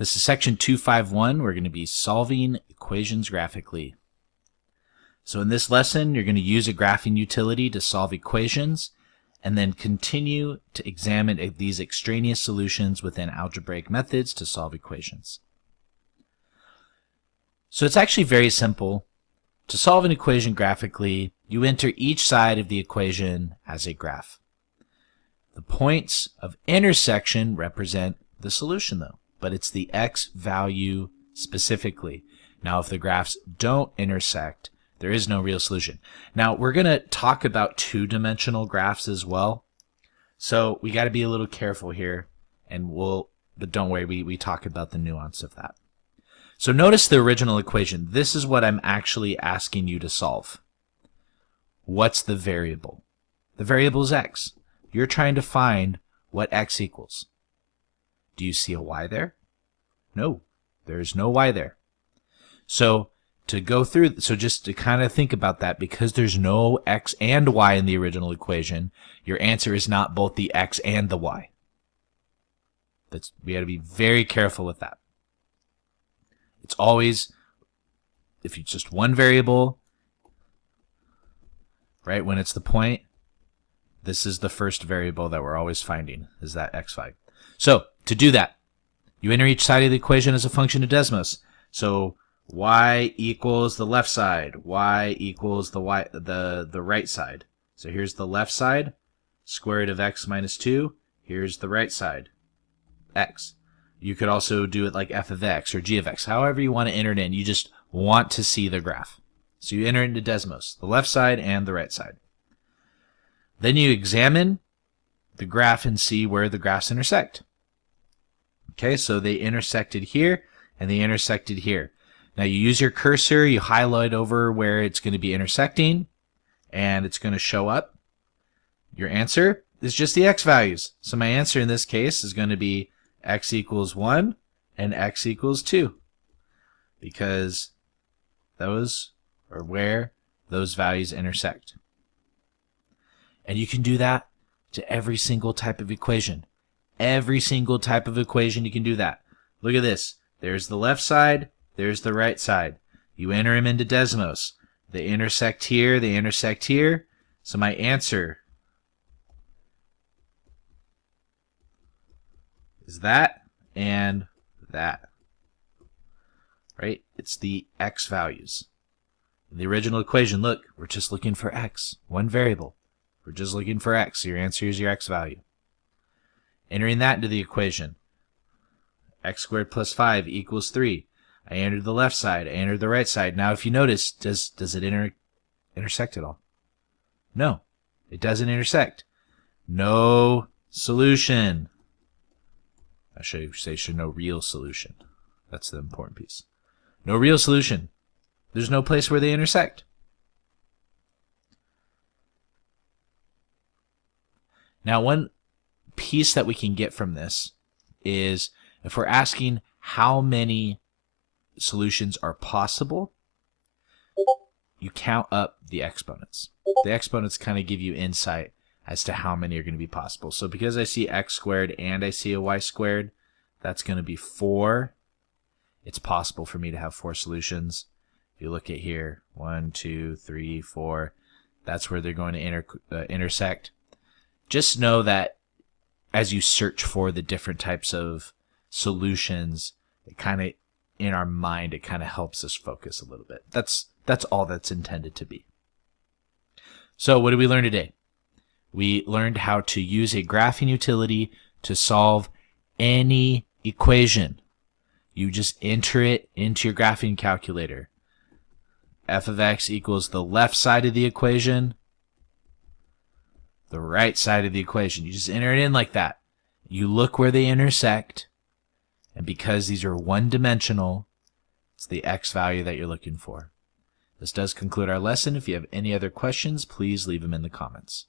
This is section 251. We're going to be solving equations graphically. So in this lesson, you're going to use a graphing utility to solve equations and then continue to examine these extraneous solutions within algebraic methods to solve equations. So it's actually very simple. To solve an equation graphically, you enter each side of the equation as a graph. The points of intersection represent the solution though, but it's the x value specifically. Now if the graphs don't intersect, there is no real solution. Now we're going to talk about two-dimensional graphs as well. So we got to be a little careful here, and but don't worry, we talk about the nuance of that. So notice the original equation. This is what I'm actually asking you to solve. What's the variable? The variable is x. You're trying to find what x equals. Do you see a y there? No, there's no y there. So to go through, so just to kind of think about that, because there's no x and y in the original equation, your answer is not both the x and the y. We got to be very careful with that. It's always, if it's just one variable, right, when it's the point, this is the first variable that we're always finding, is that x value. So to do that, you enter each side of the equation as a function of Desmos. So y equals the left side, y equals the right side. So here's the left side, square root of x minus 2. Here's the right side, x. You could also do it like f of x or g of x, however you want to enter it in. You just want to see the graph. So you enter into Desmos, the left side and the right side. Then you examine the graph and see where the graphs intersect. Okay, so they intersected here and they intersected here. Now you use your cursor, you highlight over where it's going to be intersecting, and it's going to show up. Your answer is just the x values. So my answer in this case is going to be x equals 1 and x equals 2, because those are where those values intersect. And you can do that to every single type of equation. Every single type of equation you can do that. Look at this. There's the left side, there's the right side. You enter them into Desmos. They intersect here, they intersect here. So my answer is that and that. Right? It's the x values. In the original equation, look, we're just looking for x, one variable. We're just looking for x. Your answer is your x value. Entering that into the equation, x squared plus 5 equals 3. I entered the left side, I entered the right side. Now if you notice, does it intersect at all? No, it doesn't intersect. No solution. I should say no real solution. That's the important piece. No real solution. There's no place where they intersect. Now one piece that we can get from this is if we're asking how many solutions are possible, you count up the exponents. The exponents kind of give you insight as to how many are going to be possible. So because I see x squared and I see a y squared, that's going to be 4. It's possible for me to have 4 solutions. If you look at here, 1, 2, 3, 4, that's where they're going to intersect. Just know that as you search for the different types of solutions, it kind of, in our mind, it kind of helps us focus a little bit. That's all that's intended to be. So what did we learn today? We learned how to use a graphing utility to solve any equation. You just enter it into your graphing calculator. F of x equals the left side of the equation, the right side of the equation. You just enter it in like that. You look where they intersect, and because these are one-dimensional, it's the x value that you're looking for. This does conclude our lesson. If you have any other questions, please leave them in the comments.